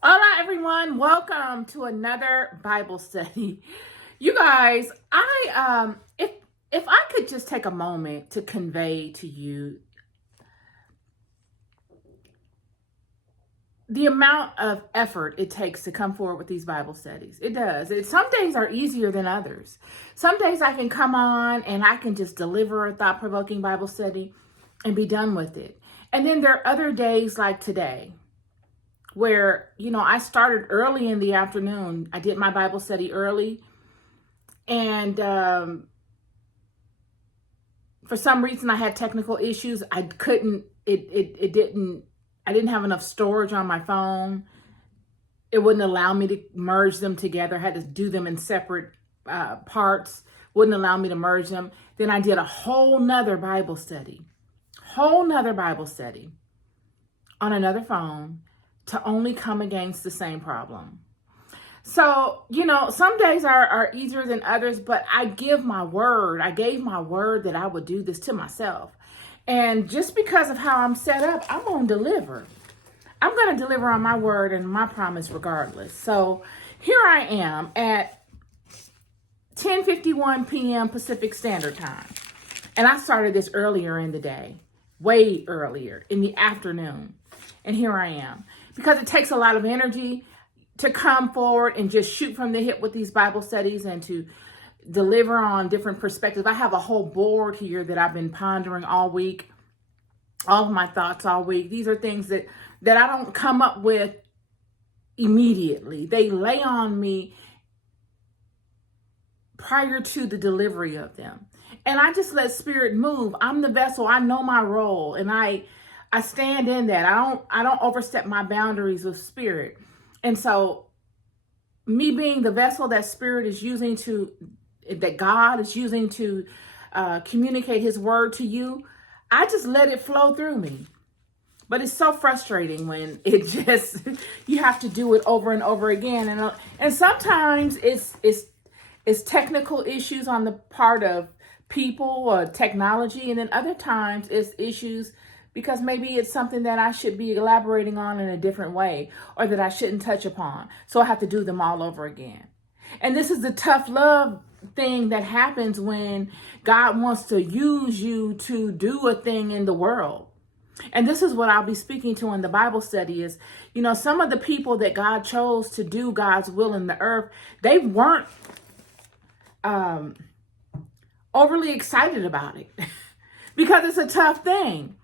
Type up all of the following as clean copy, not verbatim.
Hola, everyone. Welcome to another Bible study. You guys, if I could just take a moment to convey to you the amount of effort it takes to come forward with these Bible studies. It does. Some days are easier than others. Some days I can come on and I can just deliver a thought-provoking Bible study and be done with it. And then there are other days like today where, I started early in the afternoon. I did my Bible study early. And for some reason, I had technical issues. I didn't have enough storage on my phone. It wouldn't allow me to merge them together. I had to do them in separate parts. Wouldn't allow me to merge them. Then I did a whole nother Bible study on another phone to only come against the same problem. So, some days are easier than others, but I gave my word that I would do this to myself. And just because of how I'm set up, I'm going to deliver. I'm going to deliver on my word and my promise regardless. So here I am at 10:51 p.m. Pacific Standard Time. And I started this earlier in the day, way earlier in the afternoon. And here I am. Because it takes a lot of energy to come forward and just shoot from the hip with these Bible studies and to deliver on different perspectives. I have a whole board here that I've been pondering all week, all of my thoughts all week. These are things that I don't come up with immediately. They lay on me prior to the delivery of them. And I just let Spirit move. I'm the vessel. I know my role, and I stand in that. I don't overstep my boundaries of Spirit. And so me being the vessel that Spirit is using that God is using to communicate his word to you, I just let it flow through me. But it's so frustrating when you have to do it over and over again. And sometimes it's technical issues on the part of people or technology. And then other times it's issues because maybe it's something that I should be elaborating on in a different way or that I shouldn't touch upon. So I have to do them all over again. And this is the tough love thing that happens when God wants to use you to do a thing in the world. And this is what I'll be speaking to in the Bible study is, some of the people that God chose to do God's will in the earth, they weren't overly excited about it because it's a tough thing.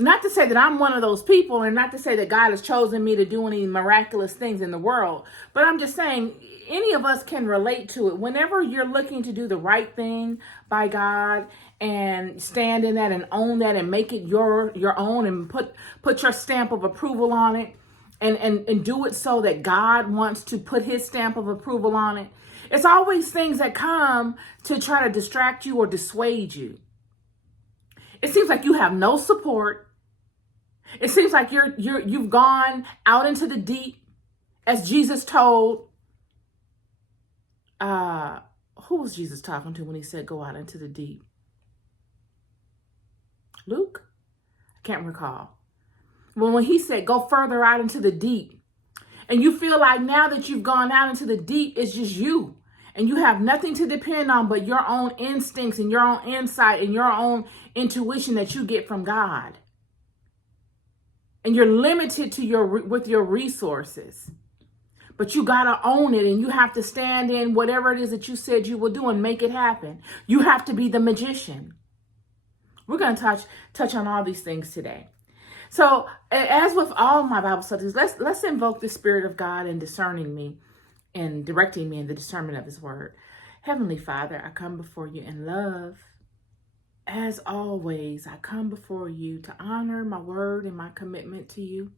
Not to say that I'm one of those people, and not to say that God has chosen me to do any miraculous things in the world, but I'm just saying any of us can relate to it. Whenever you're looking to do the right thing by God and stand in that and own that and make it your own and put your stamp of approval on it and do it so that God wants to put his stamp of approval on it, it's always things that come to try to distract you or dissuade you. It seems like you have no support. It seems like you've gone out into the deep, as Jesus told. Who was Jesus talking to when he said, "Go out into the deep"? Luke? I can't recall. Well, when he said, "Go further out into the deep," and you feel like now that you've gone out into the deep, it's just you, and you have nothing to depend on but your own instincts and your own insight and your own intuition that you get from God. And you're limited to with your resources. But you got to own it, and you have to stand in whatever it is that you said you will do and make it happen. You have to be the magician. We're going to touch on all these things today. So as with all my Bible studies, let's invoke the Spirit of God in discerning me and directing me in the discernment of his word. Heavenly Father, I come before you in love. As always, I come before you to honor my word and my commitment to you.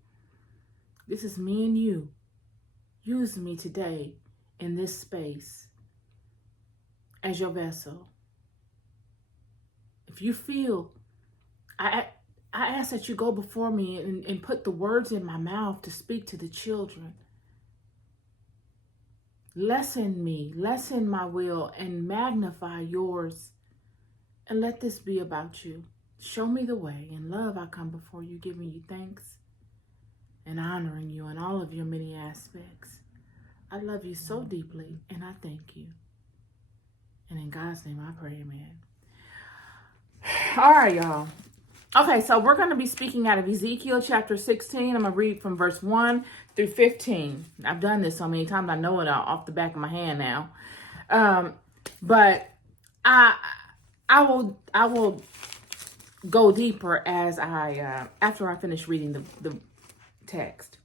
This is me and you. Use me today in this space as your vessel. If you feel, I ask that you go before me and put the words in my mouth to speak to the children. Lessen me, lessen my will, and magnify yours. And let this be about you. Show me the way. In love, I come before you, giving you thanks and honoring you in all of your many aspects. I love you so deeply, and I thank you. And in God's name I pray, amen. All right, y'all. Okay, so we're going to be speaking out of Ezekiel chapter 16. I'm going to read from verse 1 through 15. I've done this so many times, I know it off the back of my hand now. But I will go deeper as after I finish reading the text.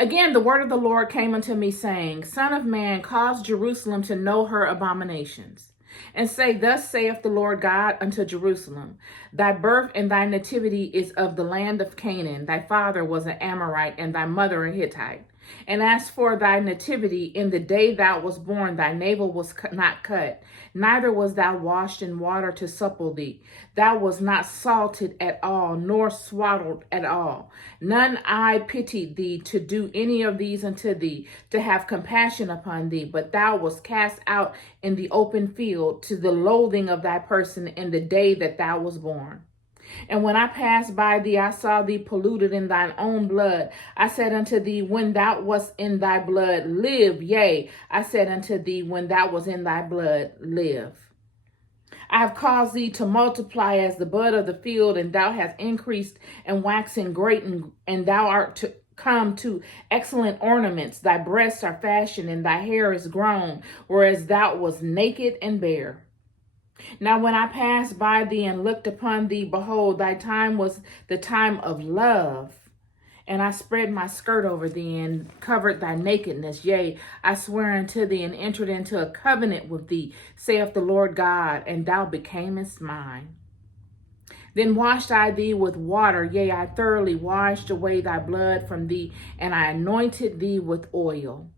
Again, the word of the Lord came unto me, saying, Son of man, cause Jerusalem to know her abominations, and say, Thus saith the Lord God unto Jerusalem, Thy birth and thy nativity is of the land of Canaan. Thy father was an Amorite, and thy mother a Hittite. And as for thy nativity, in the day thou was born, thy navel was not cut, neither was thou washed in water to supple thee. Thou was not salted at all, nor swaddled at all. None I pitied thee to do any of these unto thee, to have compassion upon thee. But thou wast cast out in the open field, to the loathing of thy person in the day that thou was born. And when I passed by thee, I saw thee polluted in thine own blood. I said unto thee, when thou wast in thy blood, live. Yea, I said unto thee, when thou was in thy blood, live. I have caused thee to multiply as the bud of the field, and thou hast increased and waxen great, and thou art come to excellent ornaments. Thy breasts are fashioned, and thy hair is grown, whereas thou wast naked and bare. Now when I passed by thee and looked upon thee, behold, thy time was the time of love. And I spread my skirt over thee and covered thy nakedness. Yea, I swear unto thee and entered into a covenant with thee, saith the Lord God, and thou becamest mine. Then washed I thee with water, yea, I thoroughly washed away thy blood from thee, and I anointed thee with oil.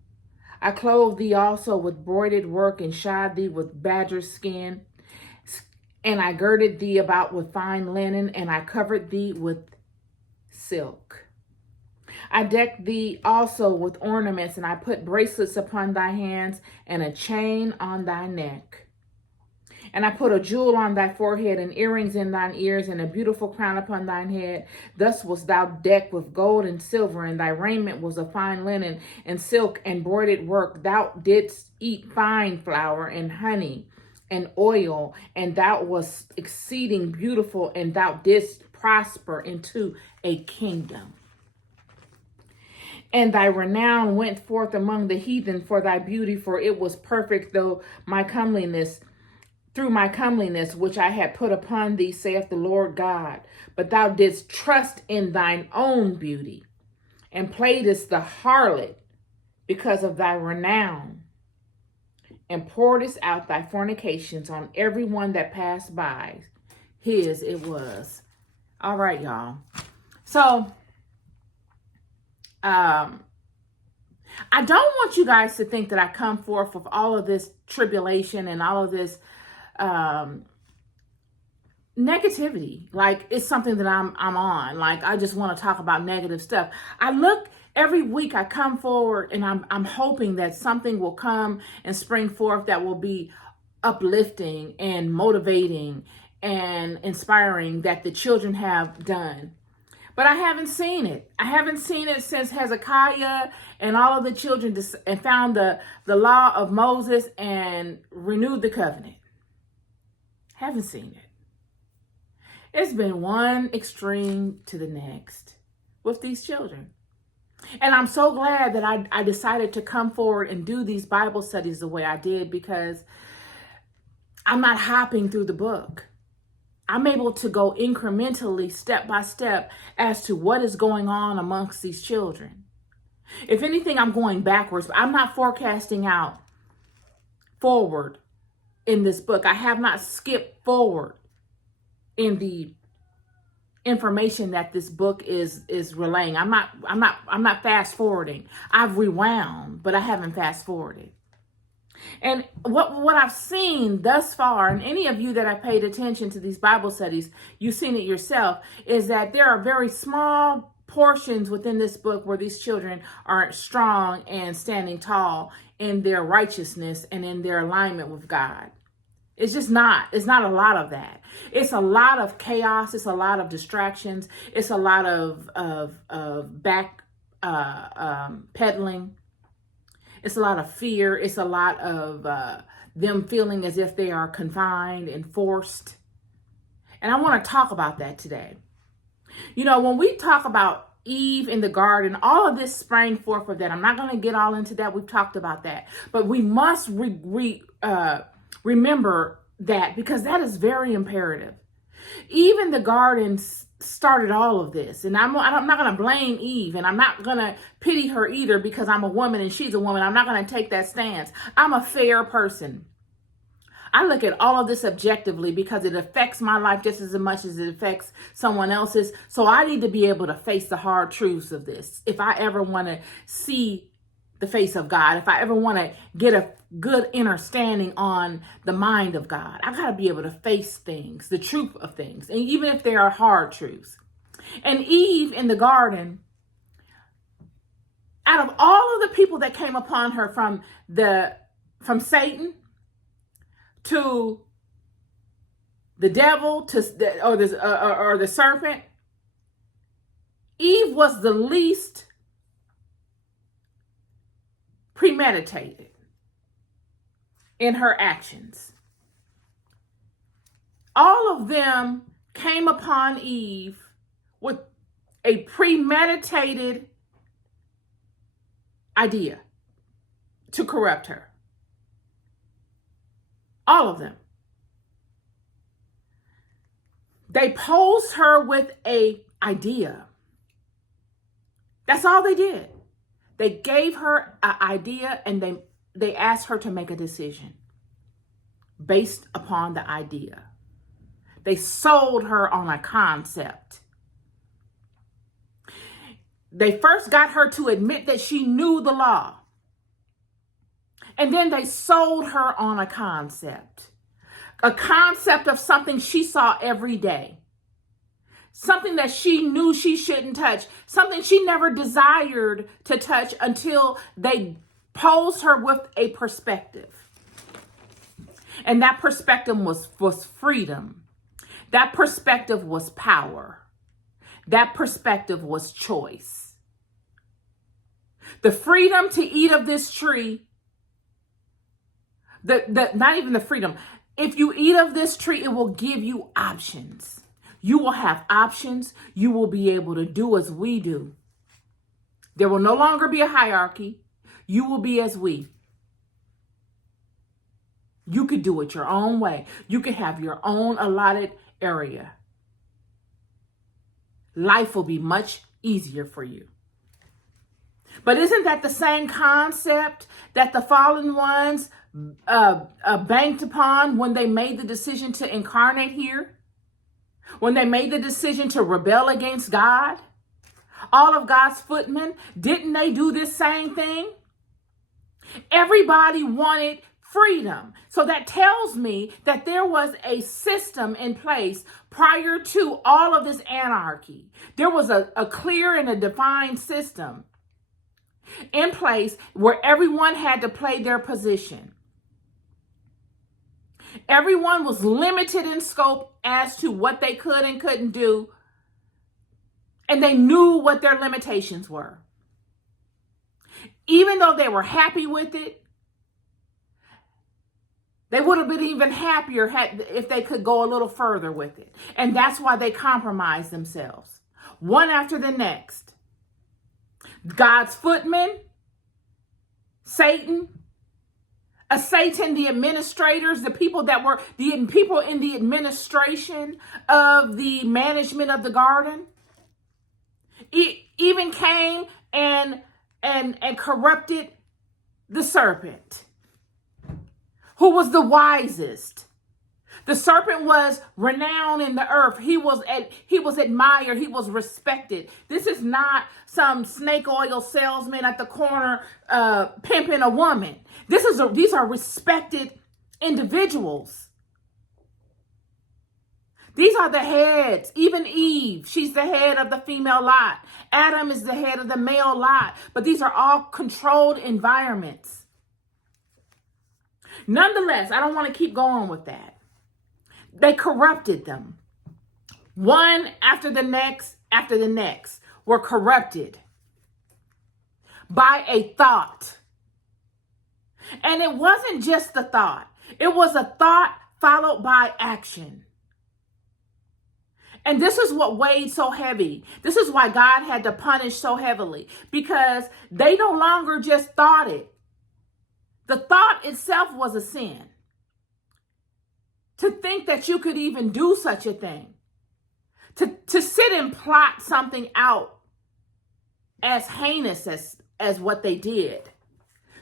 I clothed thee also with broidered work, and shod thee with badger skin. And I girded thee about with fine linen, and I covered thee with silk. I decked thee also with ornaments, and I put bracelets upon thy hands, and a chain on thy neck. And I put a jewel on thy forehead, and earrings in thine ears, and a beautiful crown upon thine head. Thus wast thou decked with gold and silver, and thy raiment was of fine linen, and silk, and broidered work. Thou didst eat fine flour and honey, and oil, and thou wast exceeding beautiful, and thou didst prosper into a kingdom. And thy renown went forth among the heathen for thy beauty, for it was perfect through my comeliness, which I had put upon thee, saith the Lord God. But thou didst trust in thine own beauty, and playedst the harlot because of thy renown, and pouredst out thy fornications on every one that passed by. His it was. All right, y'all. So, I don't want you guys to think that I come forth with all of this tribulation and all of this negativity. Like it's something that I'm on. Like I just want to talk about negative stuff. Every week I come forward and I'm hoping that something will come and spring forth that will be uplifting and motivating and inspiring that the children have done. But I haven't seen it. I haven't seen it since Hezekiah and all of the children and found the law of Moses and renewed the covenant. Haven't seen it. It's been one extreme to the next with these children. And I'm so glad that I decided to come forward and do these Bible studies the way I did, because I'm not hopping through the book. I'm able to go incrementally, step by step, as to what is going on amongst these children. If anything, I'm going backwards. I'm not forecasting out forward in this book. I have not skipped forward in the information that this book is relaying. I'm not fast forwarding. I've rewound, but I haven't fast forwarded. And what I've seen thus far, and any of you that have paid attention to these Bible studies, you've seen it yourself, is that there are very small portions within this book where these children are strong and standing tall in their righteousness and in their alignment with God. It's just not. It's not a lot of that. It's a lot of chaos. It's a lot of distractions. It's a lot of back pedaling. It's a lot of fear. It's a lot of them feeling as if they are confined and forced. And I want to talk about that today. You know, when we talk about Eve in the garden, all of this sprang forth of that. I'm not going to get all into that. We've talked about that. But we must remember that, because that is very imperative. Eve in the garden started all of this. And I'm not going to blame Eve, and I'm not going to pity her either, because I'm a woman and she's a woman. I'm not going to take that stance. I'm a fair person. I look at all of this objectively because it affects my life just as much as it affects someone else's. So I need to be able to face the hard truths of this. If I ever want to see the face of God, if I ever want to get a good understanding on the mind of God, I got to be able to face things, the truth of things, and even if they are hard truths. And Eve in the garden, out of all of the people that came upon her, from Satan to the devil or the serpent, Eve was the least premeditated in her actions. All of them came upon Eve with a premeditated idea to corrupt her. All of them. They posed her with an idea. That's all they did. They gave her an idea, and they asked her to make a decision based upon the idea. They sold her on a concept. They first got her to admit that she knew the law. And then they sold her on a concept of something she saw every day, something that she knew she shouldn't touch, something she never desired to touch, until they posed her with a perspective. And that perspective was freedom. That perspective was power. That perspective was choice. The freedom to eat of this tree. Not even the freedom. If you eat of this tree, it will give you options. You will have options. You will be able to do as we do. There will no longer be a hierarchy. You will be as we. You could do it your own way. You could have your own allotted area. Life will be much easier for you. But isn't that the same concept that the fallen ones banked upon when they made the decision to incarnate here? When they made the decision to rebel against God? All of God's footmen, didn't they do this same thing? Everybody wanted freedom. So that tells me that there was a system in place prior to all of this anarchy. There was a clear and a defined system in place where everyone had to play their position. Everyone was limited in scope as to what they could and couldn't do, and they knew what their limitations were. Even though they were happy with it, they would have been even happier if they could go a little further with it. And that's why they compromised themselves, one after the next. God's footmen, Satan, the administrators, the people in the administration of the management of the garden, even came and corrupted the serpent, who was the wisest. The serpent was renowned in the earth. He was admired. He was respected. This is not some snake oil salesman at the corner pimping a woman. These are respected individuals. These are the heads. Even Eve, she's the head of the female lot. Adam is the head of the male lot. But these are all controlled environments. Nonetheless, I don't want to keep going with that. They corrupted them. One after the next were corrupted by a thought. And it wasn't just a thought. It was a thought followed by action. And this is what weighed so heavy. This is why God had to punish so heavily, because they no longer just thought it. The thought itself was a sin. To think that you could even do such a thing. To sit and plot something out as heinous as what they did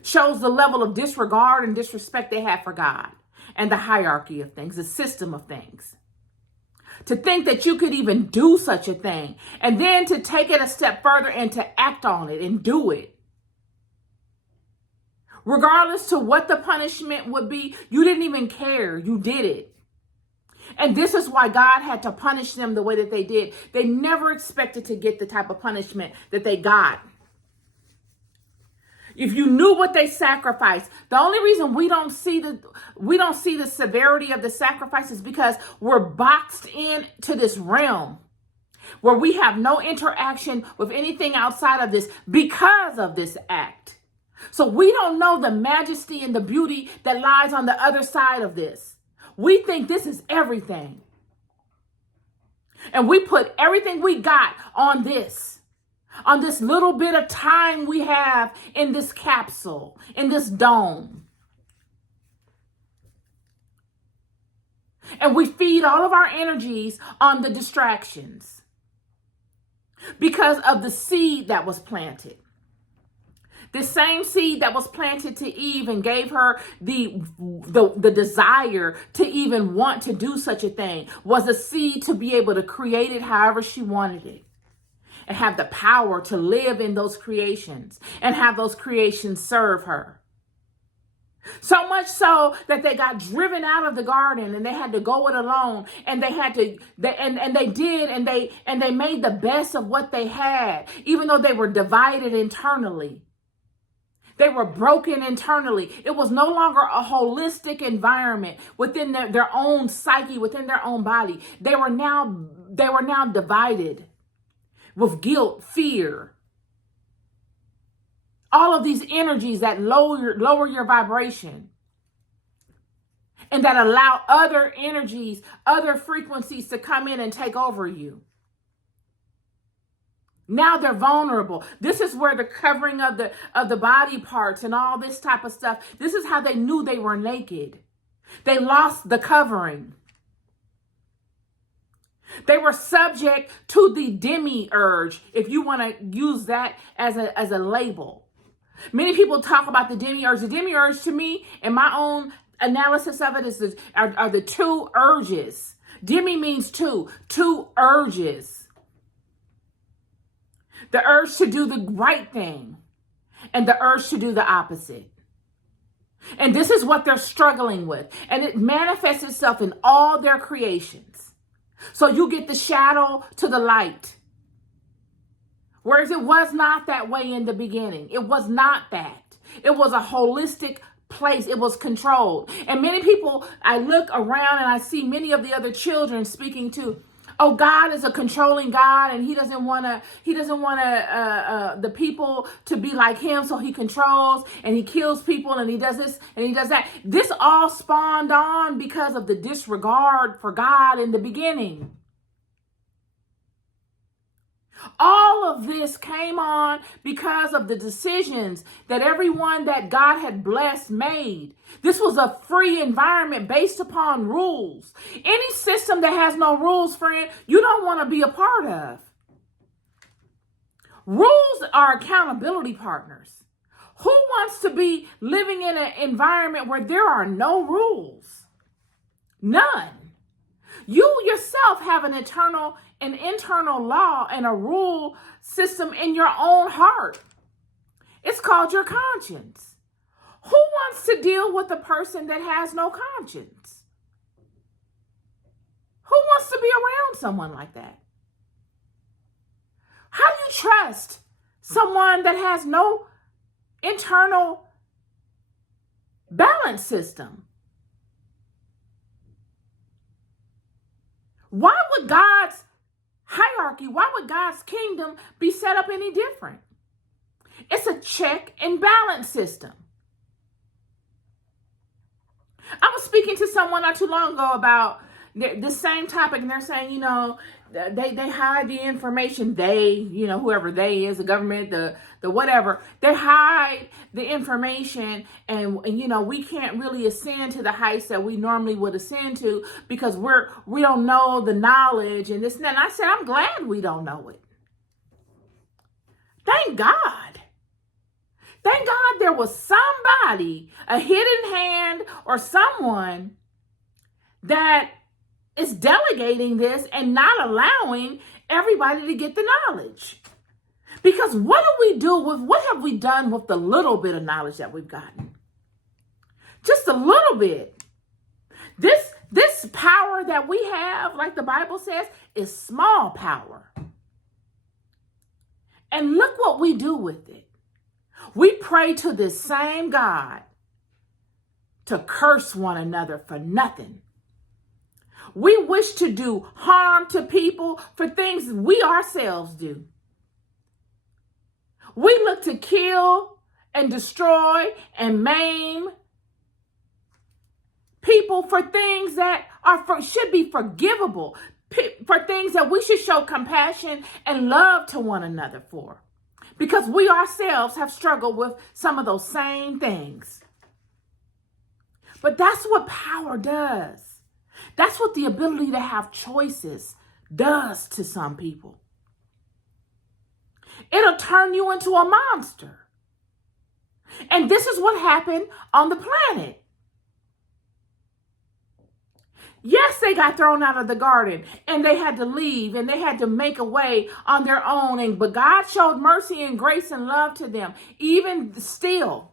shows the level of disregard and disrespect they had for God and the hierarchy of things, the system of things. To think that you could even do such a thing, and then to take it a step further and to act on it and do it. Regardless to what the punishment would be, you didn't even care. You did it. And this is why God had to punish them the way that they did. They never expected to get the type of punishment that they got. If you knew what they sacrificed, the only reason we don't see the severity of the sacrifice is because we're boxed in to this realm where we have no interaction with anything outside of this because of this act. So we don't know the majesty and the beauty that lies on the other side of this. We think this is everything. And we put everything we got on this little bit of time we have in this capsule, in this dome. And we feed all of our energies on the distractions because of the seed that was planted. The same seed that was planted to Eve and gave her the desire to even want to do such a thing was a seed to be able to create it however she wanted it and have the power to live in those creations and have those creations serve her. So much so that they got driven out of the garden and they had to go it alone, and they made the best of what they had, even though they were divided internally. They were broken internally. It was no longer a holistic environment within their own psyche, within their own body. They were now divided with guilt, fear. All of these energies that lower your vibration and that allow other energies, other frequencies to come in and take over you. Now they're vulnerable. This is where the covering of the body parts and all this type of stuff, this is how they knew they were naked. They lost the covering. They were subject to the demiurge, if you want to use that as a label. Many people talk about the demiurge. The demiurge, to me, in my own analysis of it, are the two urges. Demi means two urges. The urge to do the right thing and the urge to do the opposite. And this is what they're struggling with. And it manifests itself in all their creations. So you get the shadow to the light. Whereas it was not that way in the beginning. It was not that. It was a holistic place. It was controlled. And many people, I look around and I see many of the other children speaking to, oh, God is a controlling God, and he doesn't want the people to be like him, so he controls and he kills people and he does this and he does that. This all spawned on because of the disregard for God in the beginning. All of this came on because of the decisions that everyone that God had blessed made. This was a free environment based upon rules. Any system that has no rules, friend, you don't want to be a part of. Rules are accountability partners. Who wants to be living in an environment where there are no rules? None. You yourself have an internal law and a rule system in your own heart. It's called your conscience. Who wants to deal with a person that has no conscience? Who wants to be around someone like that? How do you trust someone that has no internal balance system. Why would God's hierarchy, why would God's kingdom be set up any different? It's a check and balance system. I was speaking to someone not too long ago about the same topic, and they're saying, they hide the information. They, whoever they is, the government, the whatever, they hide the information, and we can't really ascend to the heights that we normally would ascend to because we don't know the knowledge and this and that. And I said, I'm glad we don't know it. Thank God. Thank God there was somebody, a hidden hand or someone that is delegating this and not allowing everybody to get the knowledge. Because what have we done with the little bit of knowledge that we've gotten? Just a little bit. This power that we have, like the Bible says, is small power. And look what we do with it. We pray to this same God to curse one another for nothing. We wish to do harm to people for things we ourselves do. We look to kill and destroy and maim people for things that should be forgivable, for things that we should show compassion and love to one another for. Because we ourselves have struggled with some of those same things. But that's what power does. That's what the ability to have choices does to some people. It'll turn you into a monster. And this is what happened on the planet. Yes, they got thrown out of the garden and they had to leave and they had to make a way on their own. But God showed mercy and grace and love to them, even still.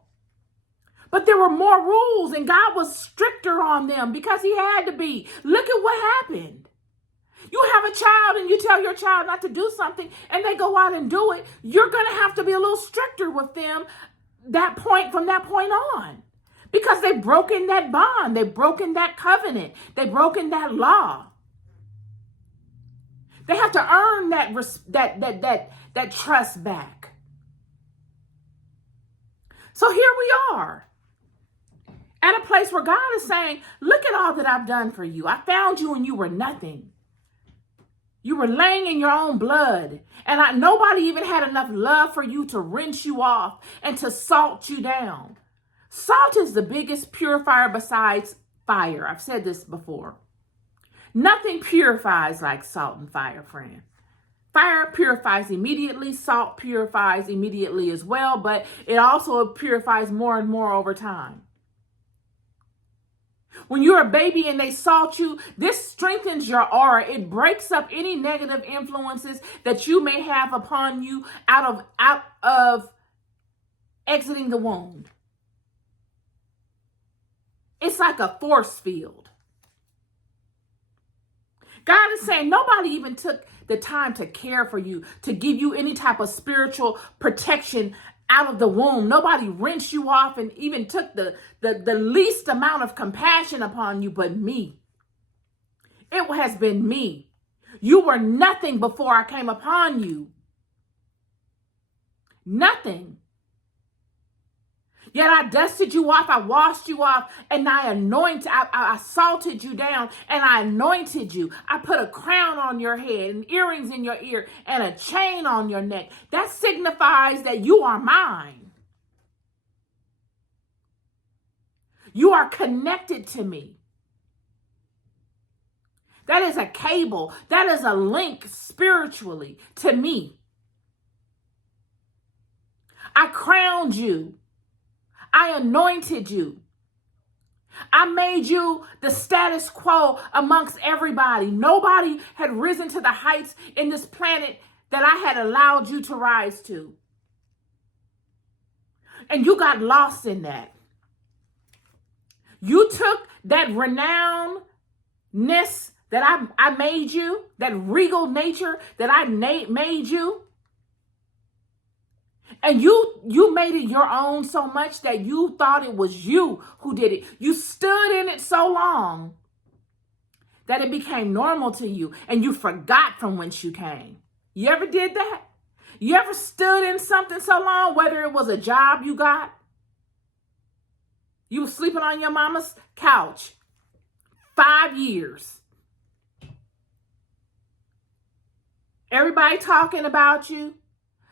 But there were more rules and God was stricter on them because he had to be. Look at what happened. You have a child and you tell your child not to do something and they go out and do it. You're going to have to be a little stricter with them from that point on. Because they've broken that bond. They've broken that covenant. They've broken that law. They have to earn that trust back. So here we are at a place where God is saying, look at all that I've done for you. I found you and you were nothing. You were laying in your own blood. And nobody even had enough love for you to rinse you off and to salt you down. Salt is the biggest purifier besides fire. I've said this before. Nothing purifies like salt and fire, friend. Fire purifies immediately. Salt purifies immediately as well, but it also purifies more and more over time. When you're a baby and they salt you, this strengthens your aura. It breaks up any negative influences that you may have upon you out of exiting the womb. It's like a force field. God is saying nobody even took the time to care for you, to give you any type of spiritual protection out of the womb. Nobody rinsed you off and even took the least amount of compassion upon you but me. It has been me. You were nothing before I came upon you. Nothing. Yet I dusted you off, I washed you off, and I salted you down, and I anointed you. I put a crown on your head, and earrings in your ear, and a chain on your neck. That signifies that you are mine. You are connected to me. That is a cable. That is a link spiritually to me. I crowned you. I anointed you. I made you the status quo amongst everybody. Nobody had risen to the heights in this planet that I had allowed you to rise to. And you got lost in that. You took that renownedness that I made you, that regal nature that I made you, And you made it your own so much that you thought it was you who did it. You stood in it so long that it became normal to you and you forgot from whence you came. You ever did that? You ever stood in something so long, whether it was a job you got? You were sleeping on your mama's couch 5 years. Everybody talking about you.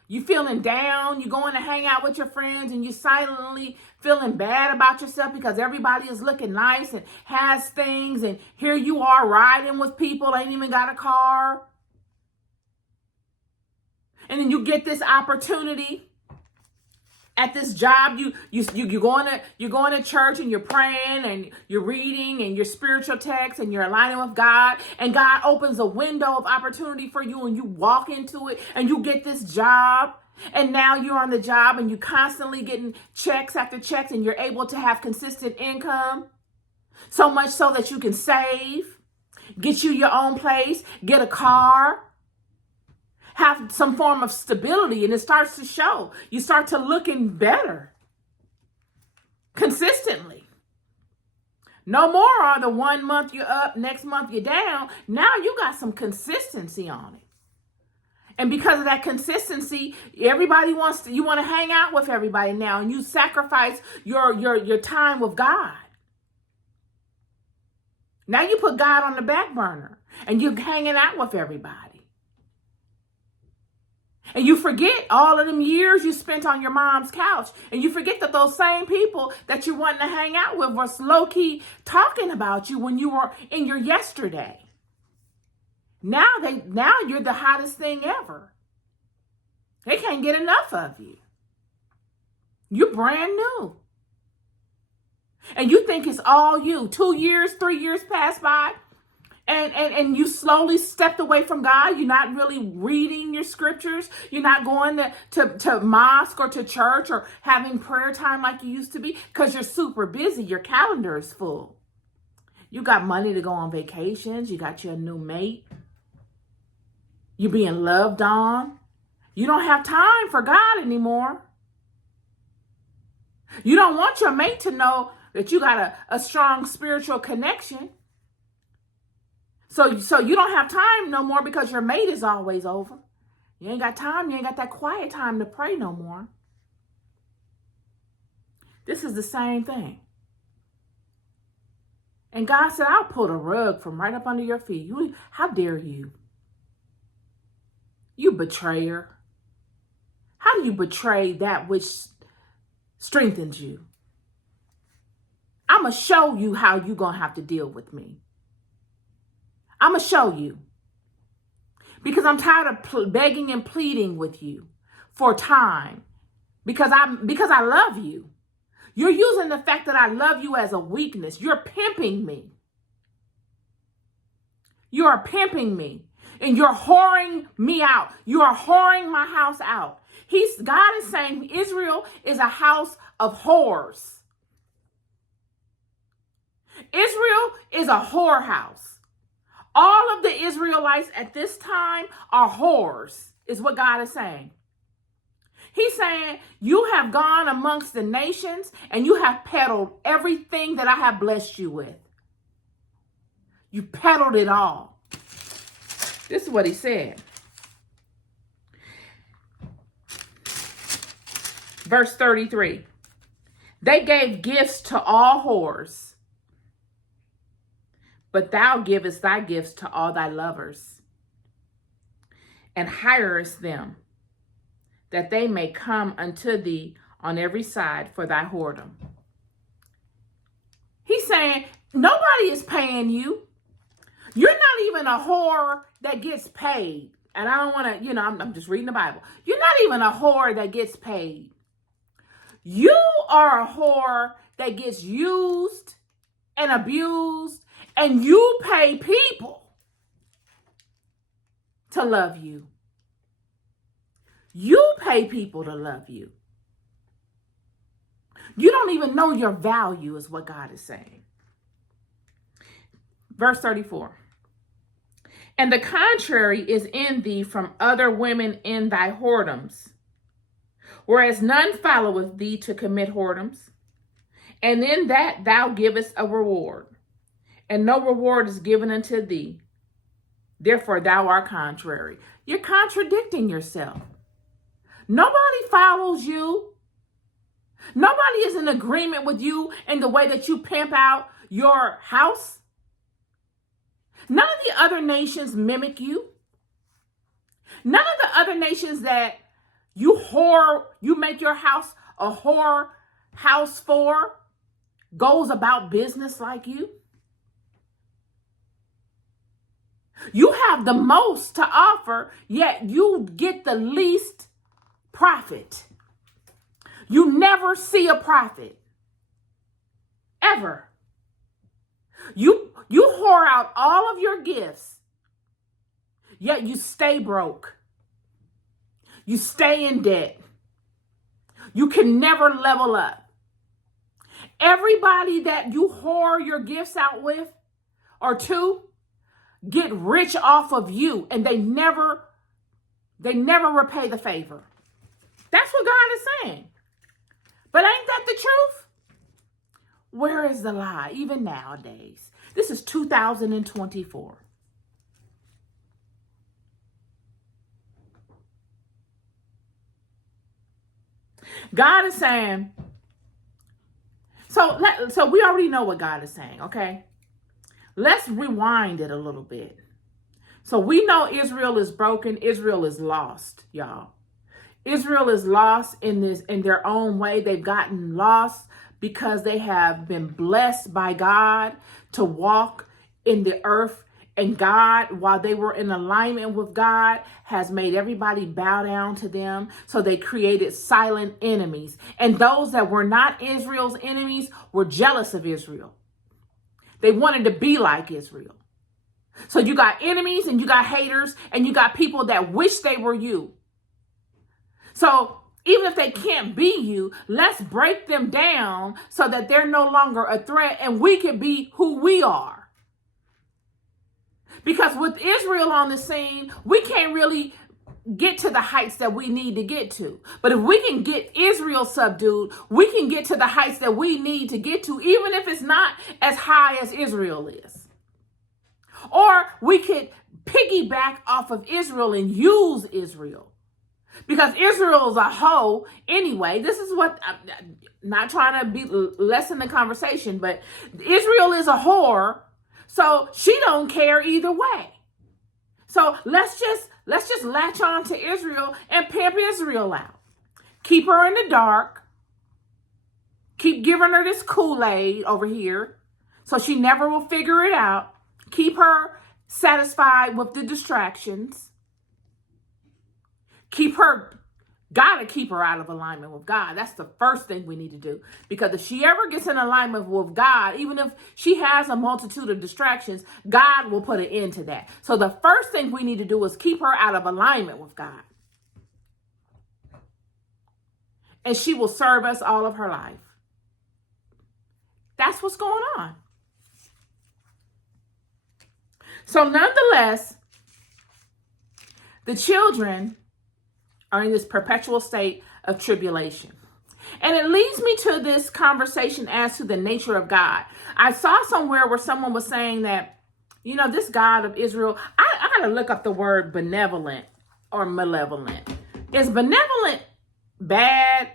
You feeling down, you going to hang out with your friends and you silently feeling bad about yourself because everybody is looking nice and has things, and here you are riding with people, ain't even got a car. And then you get this opportunity at this job. You're going to church and you're praying and you're reading and your spiritual text and you're aligning with God, and God opens a window of opportunity for you and you walk into it and you get this job, and now you're on the job and you constantly getting checks after checks and you're able to have consistent income, so much so that you can save, get you your own place, get a car, have some form of stability, and it starts to show. You start to looking better consistently. No more are the 1 month you're up, next month you're down. Now you got some consistency on it. And because of that consistency, everybody you want to hang out with everybody now, and you sacrifice your time with God. Now you put God on the back burner and you're hanging out with everybody. And you forget all of them years you spent on your mom's couch. And you forget that those same people that you wanted to hang out with was low-key talking about you when you were in your yesterday. Now you're the hottest thing ever. They can't get enough of you. You're brand new. And you think it's all you. 2 years, 3 years pass by. And you slowly stepped away from God. You're not really reading your scriptures. You're not going to mosque or to church or having prayer time like you used to be because you're super busy. Your calendar is full. You got money to go on vacations. You got your new mate. You're being loved on. You don't have time for God anymore. You don't want your mate to know that you got a strong spiritual connection. So you don't have time no more because your mate is always over. You ain't got time. You ain't got that quiet time to pray no more. This is the same thing. And God said, I'll pull the rug from right up under your feet. How dare you? You betrayer. How do you betray that which strengthens you? I'm going to show you how you're going to have to deal with me. I'm going to show you. Because I'm tired of begging and pleading with you for time. Because I love you. You're using the fact that I love you as a weakness. You're pimping me. You are pimping me. And you're whoring me out. You are whoring my house out. God is saying Israel is a house of whores. Israel is a whorehouse. All of the Israelites at this time are whores, is what God is saying. He's saying, you have gone amongst the nations and you have peddled everything that I have blessed you with. You peddled it all. This is what he said. Verse 33. They gave gifts to all whores, but thou givest thy gifts to all thy lovers, and hirest them, that they may come unto thee on every side for thy whoredom. He's saying, nobody is paying you. You're not even a whore that gets paid. And I don't want to, I'm just reading the Bible. You're not even a whore that gets paid. You are a whore that gets used and abused, and you pay people to love you. You pay people to love you. You don't even know your value, is what God is saying. Verse 34. And the contrary is in thee from other women in thy whoredoms, whereas none followeth thee to commit whoredoms, and in that thou givest a reward, and no reward is given unto thee. Therefore thou art contrary. You're contradicting yourself. Nobody follows you. Nobody is in agreement with you in the way that you pimp out your house. None of the other nations mimic you. None of the other nations that you make your house a whore house for goes about business like you. You have the most to offer, yet you get the least profit. You never see a profit. Ever. You whore out all of your gifts, yet you stay broke. You stay in debt. You can never level up. Everybody that you whore your gifts out with or to get rich off of you, and they never repay the favor. That's what God is saying. But ain't that the truth? Where is the lie? Even nowadays. This is 2024. God is saying, so we already know what God is saying, okay? Let's rewind it a little bit. So we know Israel is broken. Israel is lost, y'all. Israel is lost in their own way. They've gotten lost because they have been blessed by God to walk in the earth. And God, while they were in alignment with God, has made everybody bow down to them. So they created silent enemies. And those that were not Israel's enemies were jealous of Israel. They wanted to be like Israel. So you got enemies and you got haters and you got people that wish they were you. So even if they can't be you, let's break them down so that they're no longer a threat and we can be who we are. Because with Israel on the scene, we can't really get to the heights that we need to get to. But if we can get Israel subdued, we can get to the heights that we need to get to, even if it's not as high as Israel is. Or we could piggyback off of Israel and use Israel. Because Israel is a hoe anyway. This is what, I'm not trying to lessen the conversation, but Israel is a whore. So she don't care either way. So let's just latch on to Israel and pimp Israel out. Keep her in the dark. Keep giving her this Kool-Aid over here so she never will figure it out. Keep her satisfied with the distractions. Gotta keep her out of alignment with God. That's the first thing we need to do. Because if she ever gets in alignment with God, even if she has a multitude of distractions, God will put an end to that. So the first thing we need to do is keep her out of alignment with God. And she will serve us all of her life. That's what's going on. So nonetheless, the children are in this perpetual state of tribulation. And it leads me to this conversation as to the nature of God. I saw somewhere where someone was saying that, this God of Israel, I got to look up the word benevolent or malevolent. Is benevolent bad?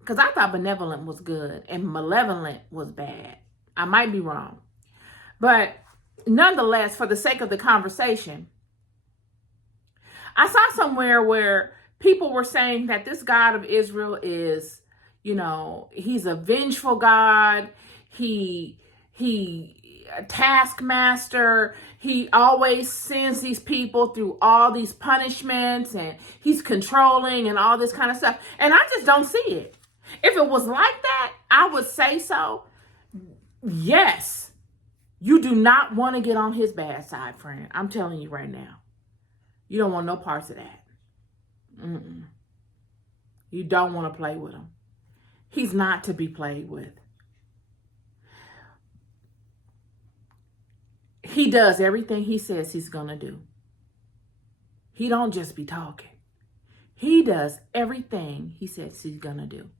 Because I thought benevolent was good and malevolent was bad. I might be wrong. But nonetheless, for the sake of the conversation, I saw somewhere where people were saying that this God of Israel is, he's a vengeful God. He a taskmaster. He always sends these people through all these punishments and he's controlling and all this kind of stuff. And I just don't see it. If it was like that, I would say so. Yes, you do not want to get on his bad side, friend. I'm telling you right now. You don't want no parts of that. You don't want to play with him. He's not to be played with. He does everything he says he's going to do. He don't just be talking. He does everything he says he's going to do.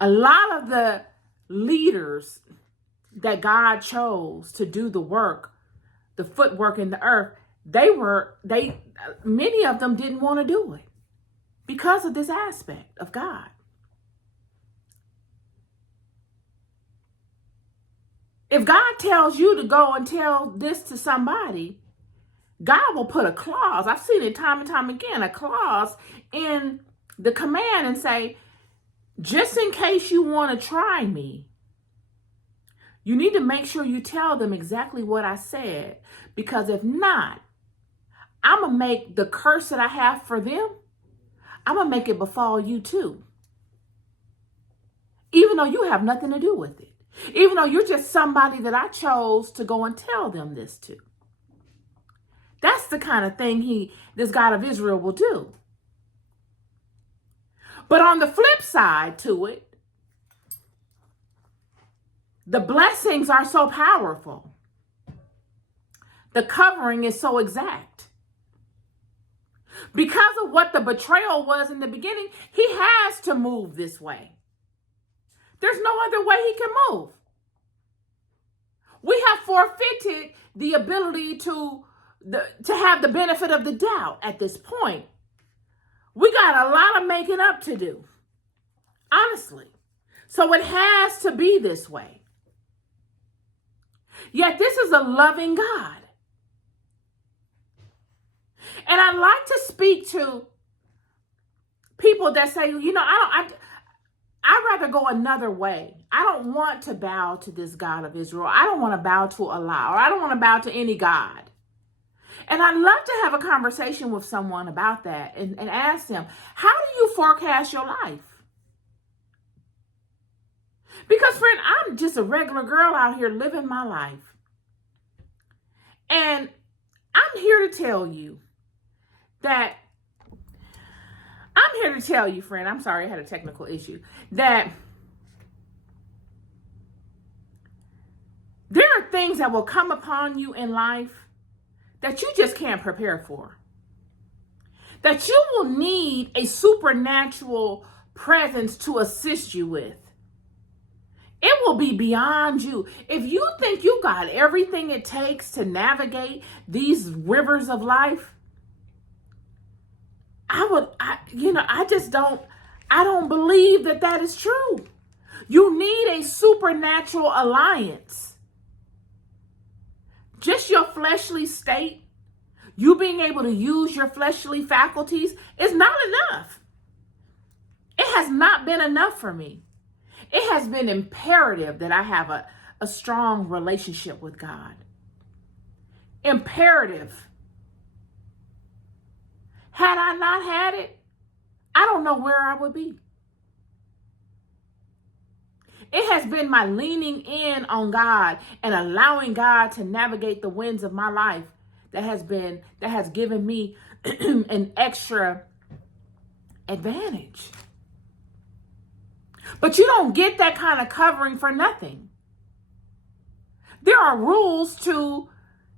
A lot of the leaders that God chose to do the work, the footwork in the earth, many of them didn't want to do it because of this aspect of God. If God tells you to go and tell this to somebody, God will put a clause. I've seen it time and time again, a clause in the command and say, just in case you want to try me, you need to make sure you tell them exactly what I said. Because if not, I'm going to make the curse that I have for them, I'm going to make it befall you too. Even though you have nothing to do with it. Even though you're just somebody that I chose to go and tell them this to. That's the kind of thing this God of Israel will do. But on the flip side to it, the blessings are so powerful. The covering is so exact. Because of what the betrayal was in the beginning, he has to move this way. There's no other way he can move. We have forfeited the ability to have the benefit of the doubt at this point. We got a lot of making up to do, honestly. So it has to be this way. Yet this is a loving God. And I'd like to speak to people that say, I'd rather go another way. I don't want to bow to this God of Israel. I don't want to bow to Allah, or I don't want to bow to any God. And I'd love to have a conversation with someone about that and ask them, how do you forecast your life? Because, friend, I'm just a regular girl out here living my life. And I'm here to tell you, friend, I'm sorry, I had a technical issue, that there are things that will come upon you in life that you just can't prepare for. That you will need a supernatural presence to assist you with. It will be beyond you. If you think you got everything it takes to navigate these rivers of life, I don't believe that is true. You need a supernatural alliance. Just your fleshly state, you being able to use your fleshly faculties is not enough. It has not been enough for me. It has been imperative that I have a strong relationship with God. Imperative. Had I not had it, I don't know where I would be. It has been my leaning in on God and allowing God to navigate the winds of my life that has given me an extra advantage. But you don't get that kind of covering for nothing. There are rules to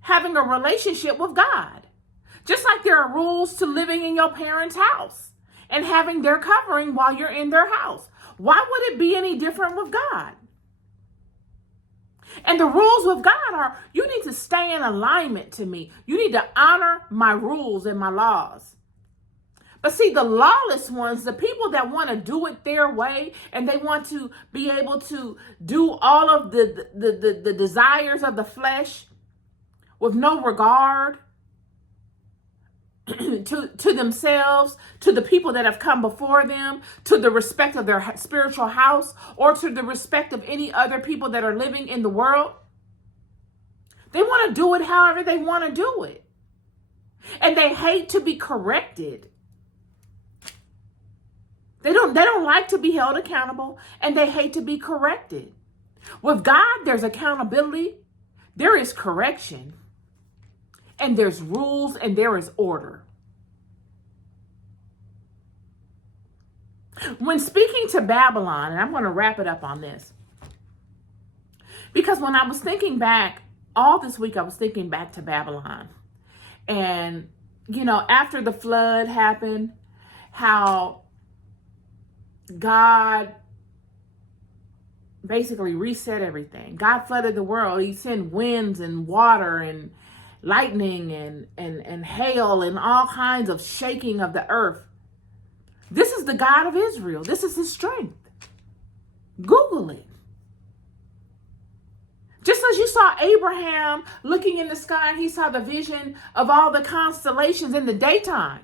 having a relationship with God. Just like there are rules to living in your parents' house and having their covering while you're in their house. Why would it be any different with God? And the rules with God are, you need to stay in alignment to me. You need to honor my rules and my laws. But see, the lawless ones, the people that want to do it their way, and they want to be able to do all of the desires of the flesh with no regard to themselves, to the people that have come before them, to the respect of their spiritual house, or to the respect of any other people that are living in the world. They want to do it however they want to do it. And they hate to be corrected. They don't like to be held accountable, and they hate to be corrected. With God, there's accountability, there is correction, and there's rules, and there is order. When speaking to Babylon, and I'm going to wrap it up on this, because when I was thinking back, all this week I was thinking back to Babylon, and after the flood happened, how God basically reset everything. God flooded the world. He sent winds and water and lightning and hail and all kinds of shaking of the earth. This is the God of Israel. This is his strength. Google it. Just as you saw Abraham looking in the sky and he saw the vision of all the constellations in the daytime.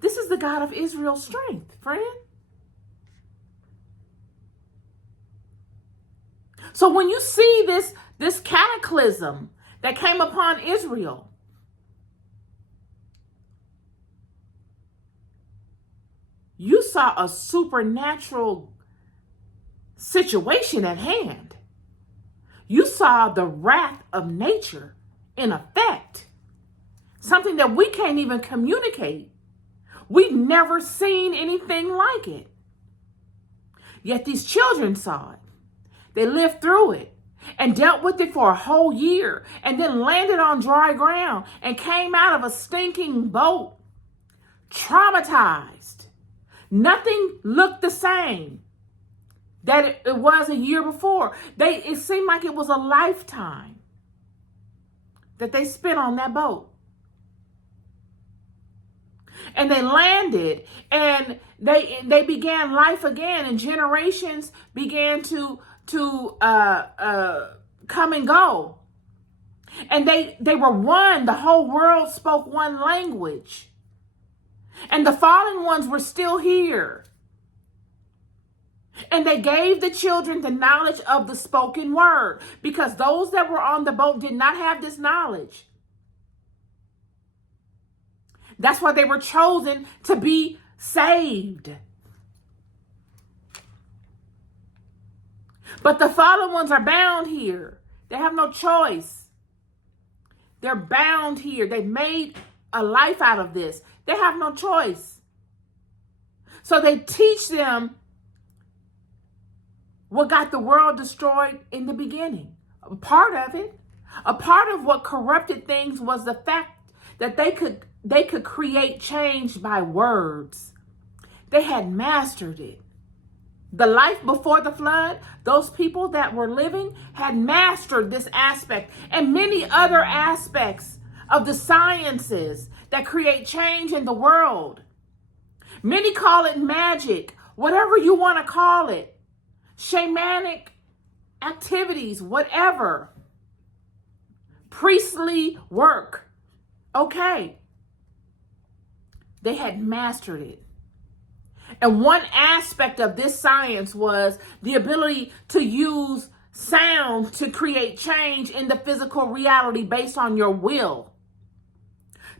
This is the God of Israel's strength, friend. So when you see this cataclysm that came upon Israel, you saw a supernatural situation at hand. You saw the wrath of nature in effect, something that we can't even communicate. We've never seen anything like it. Yet these children saw it. They lived through it and dealt with it for a whole year and then landed on dry ground and came out of a stinking boat, traumatized. Nothing looked the same that it was a year before. It seemed like it was a lifetime that they spent on that boat. And they landed and they began life again, and generations began to come and go. And they were one. The whole world spoke one language. And the fallen ones were still here. And they gave the children the knowledge of the spoken word, because those that were on the boat did not have this knowledge. That's why they were chosen to be saved. But the fallen ones are bound here. They have no choice. They're bound here. They made a life out of this. They have no choice. So they teach them what got the world destroyed in the beginning. A part of it, a part of what corrupted things was the fact that they could create change by words. They had mastered it. The life before the flood, those people that were living had mastered this aspect and many other aspects of the sciences that create change in the world. Many call it magic, whatever you want to call it. Shamanic activities, whatever. Priestly work. Okay. They had mastered it. And one aspect of this science was the ability to use sound to create change in the physical reality based on your will.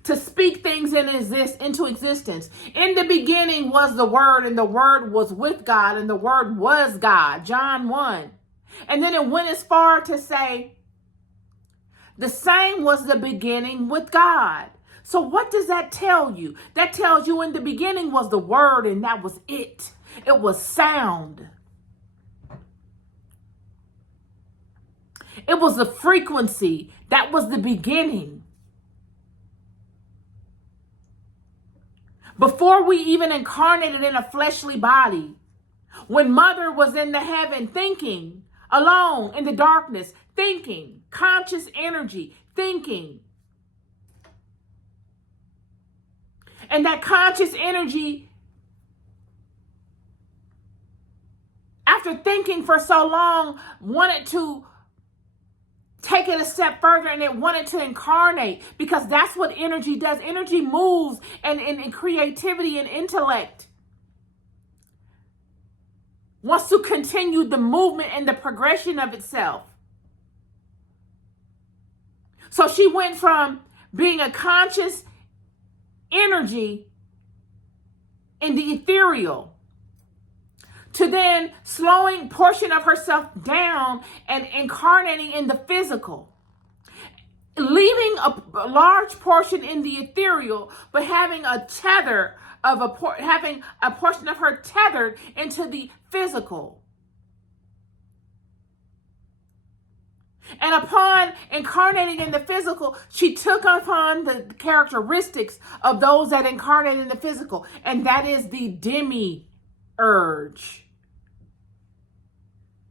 To speak things into existence. In the beginning was the Word, and the Word was with God, and the Word was God. John 1. And then it went as far to say, the same was the beginning with God. So what does that tell you? That tells you in the beginning was the Word, and that was it. It was sound. It was the frequency. That was the beginning. Before we even incarnated in a fleshly body, when mother was in the heaven thinking, alone in the darkness, thinking, conscious energy, thinking. And that conscious energy, after thinking for so long, wanted to take it a step further, and it wanted to incarnate, because that's what energy does. Energy moves in creativity and intellect. Wants to continue the movement and the progression of itself. So she went from being a conscious energy in the ethereal to then slowing portion of herself down and incarnating in the physical, leaving a large portion in the ethereal, but having a tether of having a portion of her tethered into the physical. And upon incarnating in the physical, she took upon the characteristics of those that incarnate in the physical. And that is the demi-urge.